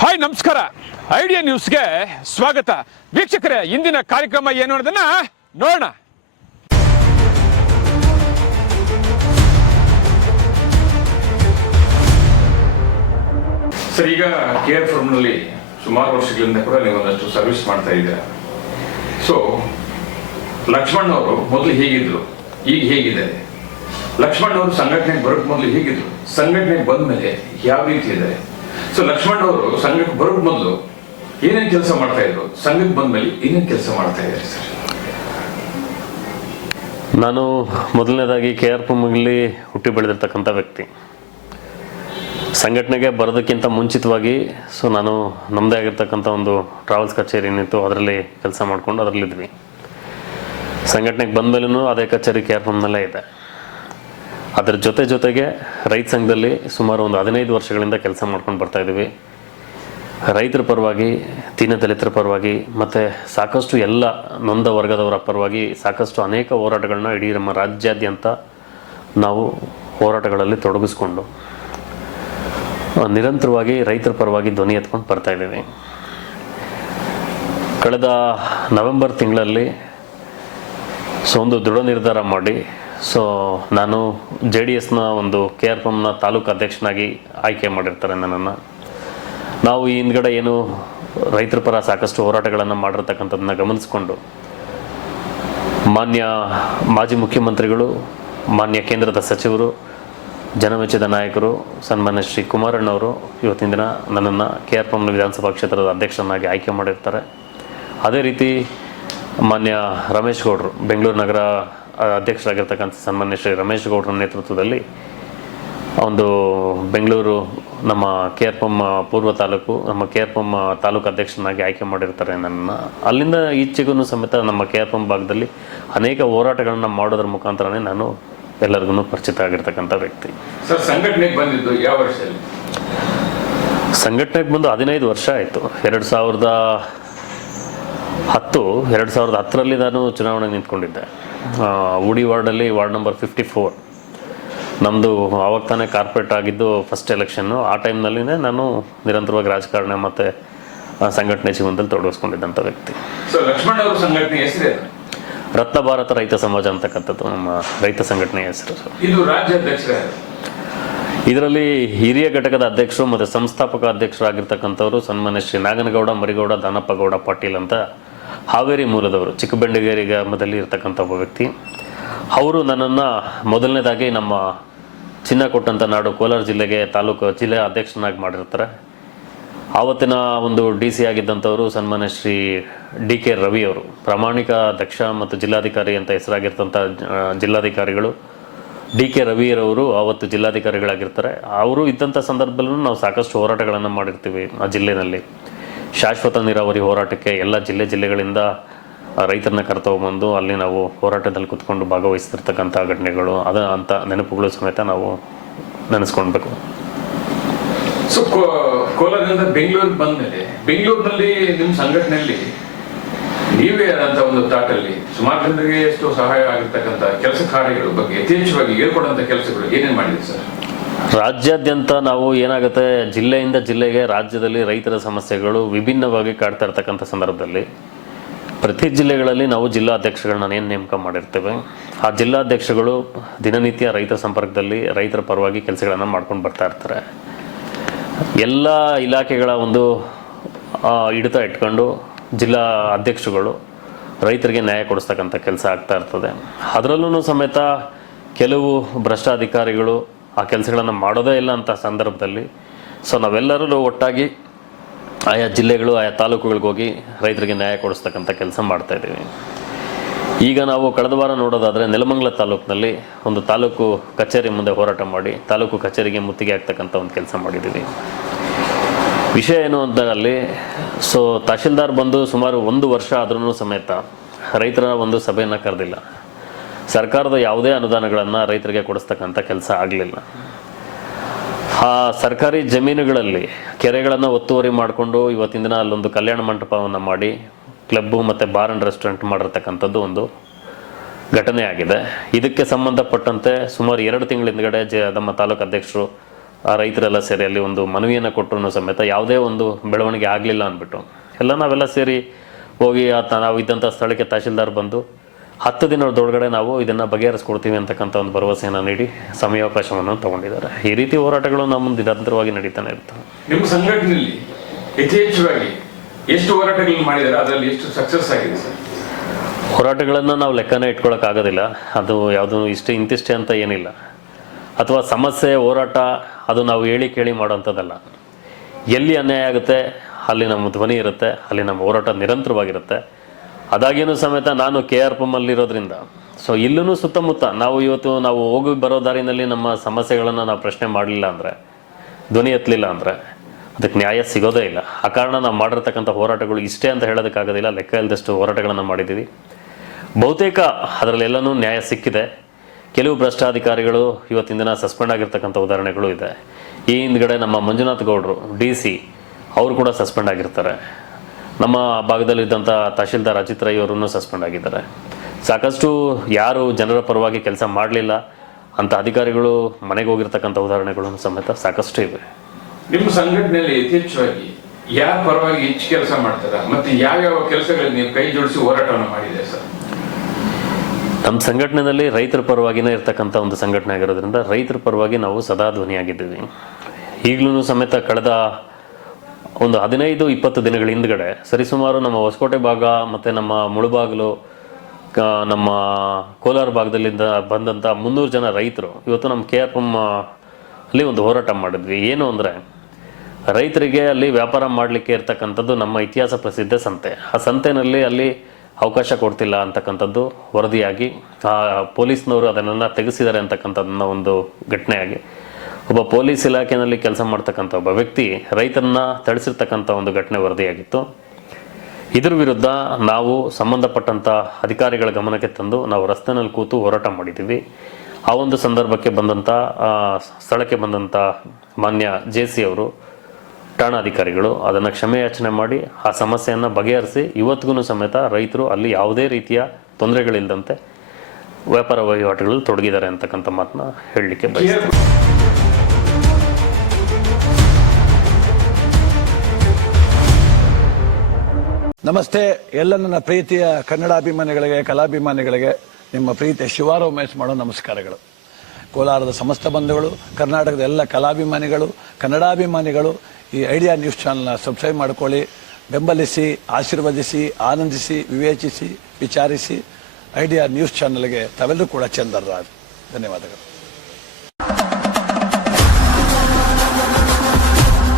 Hi ನಮಸ್ಕಾರ, idea ನ್ಯೂಸ್ಗೆ ಸ್ವಾಗತ. ವೀಕ್ಷಕರೇ, ಇಂದಿನ ಕಾರ್ಯಕ್ರಮ ಏನು ಅನ್ನೋದನ್ನ ನೋಡೋಣ. ಸರ್, ಈಗ ಕೇರ್ ಫಾರ್ಮ್ನಲ್ಲಿ ಸುಮಾರು ವರ್ಷಗಳಿಂದ ಕೂಡ ನೀವು ಒಂದಷ್ಟು ಸರ್ವಿಸ್ ಮಾಡ್ತಾ ಇದ್ದೀರಾ. ಸೊ ಲಕ್ಷ್ಮಣ್ ಅವರು ಮೊದಲು ಹೇಗಿದ್ರು, ಈಗ ಹೇಗಿದ್ದಾರೆ? ಲಕ್ಷ್ಮಣ್ ಅವರು ಸಂಘಟನೆಗೆ ಬರೋಕ್ ಮೊದಲು ಹೇಗಿದ್ರು, ಸಂಘಟನೆಗೆ ಬಂದ ಮೇಲೆ ಯಾವ ರೀತಿ ಇದ್ದಾರೆ? ಸೊ ಲಕ್ಷ್ಮಣ್ ಅವರು ಸಂಘಕ್ಕೆ ಬರೋಕ್ ಮೊದಲು ಏನೇನು ಕೆಲಸ ಮಾಡ್ತಾ ಇದ್ರು, ಸಂಘಕ್ಕೆ ಬಂದ ಮೇಲೆ ಏನೇನು ಕೆಲಸ ಮಾಡ್ತಾ ಇದ್ದಾರೆ ಸರ್? ನಾನು ಮೊದಲನೇದಾಗಿ KRPMನಲ್ಲಿ ಹುಟ್ಟಿ ಬೆಳೆದಿರ್ತಕ್ಕಂಥ ವ್ಯಕ್ತಿ. ಸಂಘಟನೆಗೆ ಬರೋದಕ್ಕಿಂತ ಮುಂಚಿತವಾಗಿ ನಾನು ನಮ್ಮದೇ ಆಗಿರ್ತಕ್ಕಂಥ ಒಂದು ಟ್ರಾವೆಲ್ಸ್ ಕಚೇರಿ ಏನಿತ್ತು ಅದರಲ್ಲಿ ಕೆಲಸ ಮಾಡಿಕೊಂಡು ಅದರಲ್ಲಿದ್ವಿ. ಸಂಘಟನೆಗೆ ಬಂದ ಮೇಲೂ ಅದೇ ಕಚೇರಿ KRPMನಲ್ಲೇ ಇದೆ. ಅದರ ಜೊತೆಗೆ ರೈತ ಸಂಘದಲ್ಲಿ ಸುಮಾರು ಒಂದು 15 ವರ್ಷಗಳಿಂದ ಕೆಲಸ ಮಾಡ್ಕೊಂಡು ಬರ್ತಾ ಇದ್ದೀವಿ. ರೈತರ ಪರವಾಗಿ, ದೀನದಲಿತರ ಪರವಾಗಿ ಮತ್ತು ಸಾಕಷ್ಟು ಎಲ್ಲ ನೊಂದ ವರ್ಗದವರ ಪರವಾಗಿ ಸಾಕಷ್ಟು ಅನೇಕ ಹೋರಾಟಗಳನ್ನ ಇಡೀ ನಮ್ಮ ರಾಜ್ಯಾದ್ಯಂತ ನಾವು ಹೋರಾಟಗಳಲ್ಲಿ ತೊಡಗಿಸ್ಕೊಂಡು ನಿರಂತರವಾಗಿ ರೈತರ ಪರವಾಗಿ ಧ್ವನಿ ಎತ್ಕೊಂಡು ಬರ್ತಾ ಇದ್ದೀವಿ. ಕಳೆದ ನವೆಂಬರ್ ತಿಂಗಳಲ್ಲಿ ಒಂದು ದೃಢ ನಿರ್ಧಾರ ಮಾಡಿ ನಾನು JDSನ ಒಂದು KRPMನ ತಾಲೂಕು ಅಧ್ಯಕ್ಷನಾಗಿ ಆಯ್ಕೆ ಮಾಡಿರ್ತಾರೆ ನನ್ನನ್ನು. ನಾವು ಈ ಹಿಂದ್ಗಡೆ ಏನು ರೈತರ ಪರ ಸಾಕಷ್ಟು ಹೋರಾಟಗಳನ್ನು ಮಾಡಿರ್ತಕ್ಕಂಥದ್ದನ್ನ ಗಮನಿಸ್ಕೊಂಡು ಮಾನ್ಯ ಮಾಜಿ ಮುಖ್ಯಮಂತ್ರಿಗಳು, ಮಾನ್ಯ ಕೇಂದ್ರದ ಸಚಿವರು, ಜನಮೆಚ್ಚಿದ ನಾಯಕರು ಸನ್ಮಾನ್ಯ ಶ್ರೀ ಕುಮಾರಣ್ಣವರು ಇವತ್ತಿನ ದಿನ ನನ್ನನ್ನು KRPM ವಿಧಾನಸಭಾ ಕ್ಷೇತ್ರದ ಅಧ್ಯಕ್ಷನಾಗಿ ಆಯ್ಕೆ ಮಾಡಿರ್ತಾರೆ. ಅದೇ ರೀತಿ ಮಾನ್ಯ ರಮೇಶ್ ಗೌಡರು, ಬೆಂಗಳೂರು ನಗರ ಅಧ್ಯಕ್ಷರಾಗಿರ್ತಕ್ಕಂಥ ಸನ್ಮಾನ್ಯ ಶ್ರೀ ರಮೇಶ್ ಗೌಡರ ನೇತೃತ್ವದಲ್ಲಿ ಒಂದು ಬೆಂಗಳೂರು ನಮ್ಮ KRPM ಪೂರ್ವ ತಾಲೂಕು, ನಮ್ಮ KRPM ತಾಲೂಕು ಅಧ್ಯಕ್ಷನಾಗಿ ಆಯ್ಕೆ ಮಾಡಿರ್ತಾರೆ ನನ್ನನ್ನು. ಅಲ್ಲಿಂದ ಈಚೆಗೂ ಸಮೇತ ನಮ್ಮ KRPM ಭಾಗದಲ್ಲಿ ಅನೇಕ ಹೋರಾಟಗಳನ್ನ ಮಾಡೋದ್ರ ಮುಖಾಂತರನೇ ನಾನು ಎಲ್ಲರಿಗೂ ಪರಿಚಿತ ಆಗಿರ್ತಕ್ಕಂಥ ವ್ಯಕ್ತಿ. ಸರ್, ಸಂಘಟನೆಗೆ ಬಂದಿದ್ದು ಯಾವ ವರ್ಷದಲ್ಲಿ? ಸಂಘಟನೆಗೆ ಬಂದು 15 ವರ್ಷ ಆಯಿತು. 2010ರಲ್ಲಿ ನಾನು ಚುನಾವಣೆಗೆ ನಿಂತ್ಕೊಂಡಿದ್ದೆ. ಉಡಿ ವಾರ್ಡಲ್ಲಿ ವಾರ್ಡ್ ನಂಬರ್ 54. ನಮ್ಮದು ಆವಾಗ ತಾನೇ ಕಾರ್ಪೊರೇಟ್ ಆಗಿದ್ದು ಫಸ್ಟ್ ಎಲೆಕ್ಷನ್ನು. ಆ ಟೈಮ್ನಲ್ಲಿನೇ ನಾನು ನಿರಂತರವಾಗಿ ರಾಜಕಾರಣ ಮತ್ತು ಸಂಘಟನೆ ಜೀವನದಲ್ಲಿ ತೊಡಗಿಸ್ಕೊಂಡಿದ್ದಂಥ ವ್ಯಕ್ತಿ. ಲಕ್ಷ್ಮಣ್ ಅವರ ಸಂಘಟನೆ ಹೆಸರೇನು? ರತ್ನ ಭಾರತ ರೈತ ಸಮಾಜ ಅಂತಕ್ಕಂಥದ್ದು ನಮ್ಮ ರೈತ ಸಂಘಟನೆಯ ಹೆಸರು. ಇದು ರಾಜ್ಯಾಧ್ಯಕ್ಷರೇ? ಇದರಲ್ಲಿ ಹಿರಿಯ ಘಟಕದ ಅಧ್ಯಕ್ಷರು ಮತ್ತು ಸಂಸ್ಥಾಪಕ ಅಧ್ಯಕ್ಷರಾಗಿರ್ತಕ್ಕಂಥವ್ರು ಸನ್ಮಾನ್ಯ ಶ್ರೀ ನಾಗನಗೌಡ ಮರಿಗೌಡ ದಾನಪ್ಪಗೌಡ ಪಾಟೀಲ್ ಅಂತ ಹಾವೇರಿ ಮೂಲದವರು, ಚಿಕ್ಕಬೆಂಡಗೇರಿ ಗ್ರಾಮದಲ್ಲಿ ಇರ್ತಕ್ಕಂಥ ಒಬ್ಬ ವ್ಯಕ್ತಿ. ಅವರು ನನ್ನನ್ನು ಮೊದಲನೇದಾಗಿ ನಮ್ಮ ಚಿನ್ನ ಕೊಟ್ಟಂಥ ನಾಡು ಕೋಲಾರ ಜಿಲ್ಲೆಗೆ ಜಿಲ್ಲೆಯ ಅಧ್ಯಕ್ಷನಾಗಿ ಮಾಡಿರ್ತಾರೆ. ಆವತ್ತಿನ ಒಂದು DC ಆಗಿದ್ದಂಥವರು ಸನ್ಮಾನ್ಯ ಶ್ರೀ DK ರವಿ ಅವರು, ಪ್ರಾಮಾಣಿಕ ದಕ್ಷ ಮತ್ತು ಜಿಲ್ಲಾಧಿಕಾರಿ ಅಂತ ಹೆಸರಾಗಿರ್ತಂಥ ಜಿಲ್ಲಾಧಿಕಾರಿಗಳು DK ರವಿಯರವರು ಆವತ್ತು ಜಿಲ್ಲಾಧಿಕಾರಿಗಳಾಗಿರ್ತಾರೆ. ಅವರು ಇದ್ದಂಥ ಸಂದರ್ಭದಲ್ಲೂ ನಾವು ಸಾಕಷ್ಟು ಹೋರಾಟಗಳನ್ನು ಮಾಡಿರ್ತೀವಿ. ಆ ಜಿಲ್ಲೆಯಲ್ಲಿ ಶಾಶ್ವತ ನೀರಾವರಿ ಹೋರಾಟಕ್ಕೆ ಎಲ್ಲ ಜಿಲ್ಲೆಗಳಿಂದ ರೈತರನ್ನ ಕರೆತಗೊಂಡು ಅಲ್ಲಿ ನಾವು ಹೋರಾಟದಲ್ಲಿ ಕೂತ್ಕೊಂಡು ಭಾಗವಹಿಸ್ತಿರ್ತಕ್ಕಂಥ ಘಟನೆಗಳು ಅಂಥ ನೆನಪುಗಳು ಸಮೇತ ನಾವು ನೆನೆಸ್ಕೊಳ್ಬೇಕು. ಸೊ ಕೋಲಾರದಿಂದ ಬೆಂಗಳೂರಿಗೆ ಬಂದಮೇಲೆ ಬೆಂಗಳೂರಿನಲ್ಲಿ ನಿಮ್ಮ ಸಂಘಟನೆಯಲ್ಲಿ ನೀವೇ ಆದಂಥ ಒಂದು ತಾಟಲ್ಲಿ ಸುಮಾರು ಜನರಿಗೆ ಎಷ್ಟು ಸಹಾಯ ಆಗಿರ್ತಕ್ಕಂಥ ಕೆಲಸ ಕಾರ್ಯಗಳ ಬಗ್ಗೆ ಯಥೇಚ್ಛವಾಗಿ ಹೇಳ್ಕೊಡುವಂಥ ಕೆಲಸಗಳು ಏನೇನು ಮಾಡಿದೆ ಸರ್? ರಾಜ್ಯಾದ್ಯಂತ ನಾವು ಏನಾಗುತ್ತೆ, ಜಿಲ್ಲೆಯಿಂದ ಜಿಲ್ಲೆಗೆ ರಾಜ್ಯದಲ್ಲಿ ರೈತರ ಸಮಸ್ಯೆಗಳು ವಿಭಿನ್ನವಾಗಿ ಕಾಡ್ತಾ ಇರ್ತಕ್ಕಂಥ ಸಂದರ್ಭದಲ್ಲಿ ಪ್ರತಿ ಜಿಲ್ಲೆಗಳಲ್ಲಿ ನಾವು ಜಿಲ್ಲಾಧ್ಯಕ್ಷಗಳನ್ನ ಏನು ನೇಮಕ ಮಾಡಿರ್ತೇವೆ. ಆ ಜಿಲ್ಲಾಧ್ಯಕ್ಷಗಳು ದಿನನಿತ್ಯ ರೈತರ ಸಂಪರ್ಕದಲ್ಲಿ ರೈತರ ಪರವಾಗಿ ಕೆಲಸಗಳನ್ನು ಮಾಡ್ಕೊಂಡು ಬರ್ತಾ ಇರ್ತಾರೆ. ಎಲ್ಲ ಇಲಾಖೆಗಳ ಒಂದು ಹಿಡಿತ ಇಟ್ಕೊಂಡು ಜಿಲ್ಲಾ ಅಧ್ಯಕ್ಷಗಳು ರೈತರಿಗೆ ನ್ಯಾಯ ಕೊಡಿಸ್ತಕ್ಕಂಥ ಕೆಲಸ ಆಗ್ತಾ ಇರ್ತದೆ. ಅದರಲ್ಲೂ ಸಮೇತ ಕೆಲವು ಭ್ರಷ್ಟಾಧಿಕಾರಿಗಳು ಆ ಕೆಲಸಗಳನ್ನು ಮಾಡೋದೇ ಇಲ್ಲ ಅಂತ ಸಂದರ್ಭದಲ್ಲಿ ನಾವೆಲ್ಲರೂ ಒಟ್ಟಾಗಿ ಆಯಾ ಜಿಲ್ಲೆಗಳು, ಆಯಾ ತಾಲೂಕುಗಳಿಗೆ ಹೋಗಿ ರೈತರಿಗೆ ನ್ಯಾಯ ಕೊಡಿಸ್ತಕ್ಕಂಥ ಕೆಲಸ ಮಾಡ್ತಾಯಿದ್ದೀವಿ. ಈಗ ನಾವು ಕಳೆದ ವಾರ ನೋಡೋದಾದರೆ ನೆಲಮಂಗಲ ತಾಲೂಕಿನಲ್ಲಿ ಒಂದು ತಾಲೂಕು ಕಚೇರಿ ಮುಂದೆ ಹೋರಾಟ ಮಾಡಿ ತಾಲೂಕು ಕಚೇರಿಗೆ ಮುತ್ತಿಗೆ ಆಗ್ತಕ್ಕಂಥ ಒಂದು ಕೆಲಸ ಮಾಡಿದ್ದೀವಿ. ವಿಷಯ ಏನು ಅಂತ ಅಲ್ಲಿ ತಹಶೀಲ್ದಾರ್ ಬಂದು ಸುಮಾರು 1 ವರ್ಷ ಆದ್ರೂ ಸಮೇತ ರೈತರ ಒಂದು ಸಭೆಯನ್ನು ಕರೆದಿಲ್ಲ. ಸರ್ಕಾರದ ಯಾವುದೇ ಅನುದಾನಗಳನ್ನು ರೈತರಿಗೆ ಕೊಡಿಸ್ತಕ್ಕಂಥ ಕೆಲಸ ಆಗಲಿಲ್ಲ. ಆ ಸರ್ಕಾರಿ ಜಮೀನುಗಳಲ್ಲಿ ಕೆರೆಗಳನ್ನು ಒತ್ತುವರಿ ಮಾಡಿಕೊಂಡು ಇವತ್ತಿನ ದಿನ ಅಲ್ಲೊಂದು ಕಲ್ಯಾಣ ಮಂಟಪವನ್ನು ಮಾಡಿ ಕ್ಲಬ್ಬು ಮತ್ತು ಬಾರ್ ಆ್ಯಂಡ್ ರೆಸ್ಟೋರೆಂಟ್ ಮಾಡಿರ್ತಕ್ಕಂಥದ್ದು ಒಂದು ಘಟನೆ ಆಗಿದೆ. ಇದಕ್ಕೆ ಸಂಬಂಧಪಟ್ಟಂತೆ ಸುಮಾರು 2 ತಿಂಗಳ ಹಿಂದ್ಗಡೆ ನಮ್ಮ ತಾಲೂಕು ಅಧ್ಯಕ್ಷರು ಆ ರೈತರೆಲ್ಲ ಸೇರಿ ಅಲ್ಲಿ ಒಂದು ಮನವಿಯನ್ನು ಕೊಟ್ಟರು ಸಮೇತ ಯಾವುದೇ ಒಂದು ಬೆಳವಣಿಗೆ ಆಗಲಿಲ್ಲ ಅಂದ್ಬಿಟ್ಟು ನಾವೆಲ್ಲ ಸೇರಿ ಹೋಗಿ ನಾವು ಇದ್ದಂಥ ಸ್ಥಳಕ್ಕೆ ತಹಶೀಲ್ದಾರ್ ಬಂದು 10 ದಿನದೊಳಗಡೆ ನಾವು ಇದನ್ನು ಬಗೆಹರಿಸ್ಕೊಡ್ತೀವಿ ಅಂತಕ್ಕಂಥ ಒಂದು ಭರವಸೆಯನ್ನು ನೀಡಿ ಸಮಯಾವಕಾಶವನ್ನು ತಗೊಂಡಿದ್ದಾರೆ. ಈ ರೀತಿ ಹೋರಾಟಗಳು ನಮ್ಮ ಮುಂದೆ ನಿರಂತರವಾಗಿ ನಡೀತಾನೆ ಇರ್ತವೆ. ನಿಮ್ಮ ಸಂಘಟನೆಯಲ್ಲಿ ಯಥೇಚ್ಛವಾಗಿ ಎಷ್ಟು ಹೋರಾಟಗಳನ್ನು ಮಾಡಿದ್ದಾರೆ, ಅದರಲ್ಲಿ ಎಷ್ಟು ಸಕ್ಸಸ್ ಆಗಿದೆ ಸರ್? ಹೋರಾಟಗಳನ್ನು ನಾವು ಲೆಕ್ಕನೇ ಇಟ್ಕೊಳ್ಳೋಕ್ಕಾಗೋದಿಲ್ಲ. ಅದು ಯಾವುದು ಇಂತಿಷ್ಟೇ ಅಂತ ಏನಿಲ್ಲ. ಅಥವಾ ಸಮಸ್ಯೆ ಹೋರಾಟ ಅದು ನಾವು ಹೇಳಿ ಕೇಳಿ ಮಾಡೋವಂಥದ್ದಲ್ಲ. ಎಲ್ಲಿ ಅನ್ಯಾಯ ಆಗುತ್ತೆ ಅಲ್ಲಿ ನಮ್ಮ ಧ್ವನಿ ಇರುತ್ತೆ, ಅಲ್ಲಿ ನಮ್ಮ ಹೋರಾಟ ನಿರಂತರವಾಗಿರುತ್ತೆ. ಅದಾಗೇನು ಸಮೇತ ನಾನು KRPM ಅಲ್ಲಿರೋದ್ರಿಂದ ಸೊ ಇಲ್ಲೂ ಸುತ್ತಮುತ್ತ ನಾವು ಹೋಗಿ ಬರೋ ದಾರಿನಲ್ಲಿ ನಮ್ಮ ಸಮಸ್ಯೆಗಳನ್ನು ನಾವು ಪ್ರಶ್ನೆ ಮಾಡಲಿಲ್ಲ ಅಂದರೆ, ಧ್ವನಿ ಎತ್ತಲಿಲ್ಲ ಅಂದರೆ ಅದಕ್ಕೆ ನ್ಯಾಯ ಸಿಗೋದೇ ಇಲ್ಲ. ಆ ಕಾರಣ ನಾವು ಮಾಡಿರ್ತಕ್ಕಂಥ ಹೋರಾಟಗಳು ಇಷ್ಟೇ ಅಂತ ಹೇಳೋದಕ್ಕಾಗೋದಿಲ್ಲ. ಲೆಕ್ಕ ಇಲ್ಲದಷ್ಟು ಹೋರಾಟಗಳನ್ನು ಮಾಡಿದ್ದೀವಿ. ಬಹುತೇಕ ಅದರಲ್ಲೆಲ್ಲನೂ ನ್ಯಾಯ ಸಿಕ್ಕಿದೆ. ಕೆಲವು ಭ್ರಷ್ಟಾಧಿಕಾರಿಗಳು ಇವತ್ತಿನ ದಿನ ಸಸ್ಪೆಂಡ್ ಆಗಿರ್ತಕ್ಕಂಥ ಉದಾಹರಣೆಗಳು ಇದೆ. ಈ ಹಿಂದ್ಗಡೆ ನಮ್ಮ ಮಂಜುನಾಥ್ ಗೌಡರು DC ಅವರು ಕೂಡ ಸಸ್ಪೆಂಡ್ ಆಗಿರ್ತಾರೆ. ನಮ್ಮ ಭಾಗದಲ್ಲಿದ್ದಂಥ ತಹಶೀಲ್ದಾರ್ ಅಜಿತ್ ರೈ ಅವರನ್ನು ಸಸ್ಪೆಂಡ್ ಆಗಿದ್ದಾರೆ. ಸಾಕಷ್ಟು ಯಾರು ಜನರ ಪರವಾಗಿ ಕೆಲಸ ಮಾಡಲಿಲ್ಲ ಅಂತ ಅಧಿಕಾರಿಗಳು ಮನೆಗೆ ಹೋಗಿರ್ತಕ್ಕಂಥ ಉದಾಹರಣೆಗಳು ಸಮೇತ ಸಾಕಷ್ಟು ಇವೆ. ನಿಮ್ಮ ಸಂಘಟನೆಯಲ್ಲಿ ಯಥೇಚ್ಛವಾಗಿ ಯಾರ ಪರವಾಗಿ ಹೆಚ್ಚು ಕೆಲಸ ಮಾಡ್ತಾರ ಮತ್ತೆ ಯಾವ್ಯಾವ ಕೆಲಸಗಳಲ್ಲಿ ನೀವು ಕೈ ಜೋಡಿಸಿ ಹೋರಾಟವನ್ನು ಮಾಡಿದೆ ಸರ್? ನಮ್ಮ ಸಂಘಟನೆಯಲ್ಲಿ ರೈತರ ಪರವಾಗಿನೇ ಇರ್ತಕ್ಕಂಥ ಒಂದು ಸಂಘಟನೆ ಆಗಿರೋದ್ರಿಂದ ರೈತರ ಪರವಾಗಿ ನಾವು ಸದಾ ಧ್ವನಿಯಾಗಿದ್ದೀವಿ. ಈಗಲೂ ಸಮೇತ ಕಳೆದ ಒಂದು 15-20 ದಿನಗಳ ಹಿಂದ್ಗಡೆ ಸರಿಸುಮಾರು ನಮ್ಮ ಹೊಸಕೋಟೆ ಭಾಗ ಮತ್ತು ನಮ್ಮ ಮುಳುಬಾಗಿಲು, ನಮ್ಮ ಕೋಲಾರ ಭಾಗದಲ್ಲಿಂದ ಬಂದಂಥ 300 ಜನ ರೈತರು ಇವತ್ತು ನಮ್ಮ KRPM ಅಲ್ಲಿ ಒಂದು ಹೋರಾಟ ಮಾಡಿದ್ವಿ. ಏನು ಅಂದರೆ, ರೈತರಿಗೆ ಅಲ್ಲಿ ವ್ಯಾಪಾರ ಮಾಡಲಿಕ್ಕೆ ಇರ್ತಕ್ಕಂಥದ್ದು ನಮ್ಮ ಇತಿಹಾಸ ಪ್ರಸಿದ್ಧ ಸಂತೆ. ಆ ಸಂತೆಯಲ್ಲಿ ಅಲ್ಲಿ ಅವಕಾಶ ಕೊಡ್ತಿಲ್ಲ ಅಂತಕ್ಕಂಥದ್ದು ವರದಿಯಾಗಿ ಪೊಲೀಸ್ನವರು ಅದನ್ನೆಲ್ಲ ತೆಗೆಸಿದ್ದಾರೆ ಅಂತಕ್ಕಂಥದ್ದನ್ನ ಒಂದು ಘಟನೆಯಾಗಿ ಒಬ್ಬ ಪೊಲೀಸ್ ಇಲಾಖೆಯಲ್ಲಿ ಕೆಲಸ ಮಾಡ್ತಕ್ಕಂಥ ಒಬ್ಬ ವ್ಯಕ್ತಿ ರೈತರನ್ನ ತಳಿಸಿರ್ತಕ್ಕಂಥ ಒಂದು ಘಟನೆ ವರದಿಯಾಗಿತ್ತು. ಇದ್ರ ವಿರುದ್ಧ ನಾವು ಸಂಬಂಧಪಟ್ಟಂಥ ಅಧಿಕಾರಿಗಳ ಗಮನಕ್ಕೆ ತಂದು ನಾವು ರಸ್ತೆನಲ್ಲಿ ಕೂತು ಹೋರಾಟ ಮಾಡಿದ್ದೀವಿ. ಆ ಒಂದು ಸಂದರ್ಭಕ್ಕೆ ಬಂದಂಥ ಸ್ಥಳಕ್ಕೆ ಬಂದಂಥ ಮಾನ್ಯ JC ಅವರು ಠಾಣಾಧಿಕಾರಿಗಳು ಅದನ್ನು ಕ್ಷಮೆಯಾಚನೆ ಮಾಡಿ ಆ ಸಮಸ್ಯೆಯನ್ನು ಬಗೆಹರಿಸಿ ಇವತ್ತಿಗೂ ಸಮೇತ ರೈತರು ಅಲ್ಲಿ ಯಾವುದೇ ರೀತಿಯ ತೊಂದರೆಗಳಿಲ್ಲದಂತೆ ವ್ಯಾಪಾರ ವಹಿವಾಟುಗಳಲ್ಲಿ ತೊಡಗಿದ್ದಾರೆ ಅಂತಕ್ಕಂಥ ಮಾತನ್ನ ಹೇಳಲಿಕ್ಕೆ ಬಯಸ್ತೀನಿ. ನಮಸ್ತೆ ಎಲ್ಲ ನನ್ನ ಪ್ರೀತಿಯ ಕನ್ನಡಾಭಿಮಾನಿಗಳಿಗೆ, ಕಲಾಭಿಮಾನಿಗಳಿಗೆ ನಿಮ್ಮ ಪ್ರೀತಿಯ ಶಿವಾರ ಉಮೇಶ್ ಮಾಡೋ ನಮಸ್ಕಾರಗಳು. ಕೋಲಾರದ ಸಮಸ್ತ ಬಂಧುಗಳು, ಕರ್ನಾಟಕದ ಎಲ್ಲ ಕಲಾಭಿಮಾನಿಗಳು, ಕನ್ನಡಾಭಿಮಾನಿಗಳು ಈ ಐಡಿಯಾ ನ್ಯೂಸ್ ಚಾನಲ್ನ ಸಬ್ಸ್ಕ್ರೈಬ್ ಮಾಡ್ಕೊಳ್ಳಿ, ಬೆಂಬಲಿಸಿ, ಆಶೀರ್ವದಿಸಿ, ಆನಂದಿಸಿ, ವಿವೇಚಿಸಿ, ವಿಚಾರಿಸಿ. ಐಡಿಯಾ ನ್ಯೂಸ್ ಚಾನಲ್ಗೆ ತಾವೆಲ್ಲರೂ ಕೂಡ ಚಂದರ್ರಾಜ್. ಧನ್ಯವಾದಗಳು.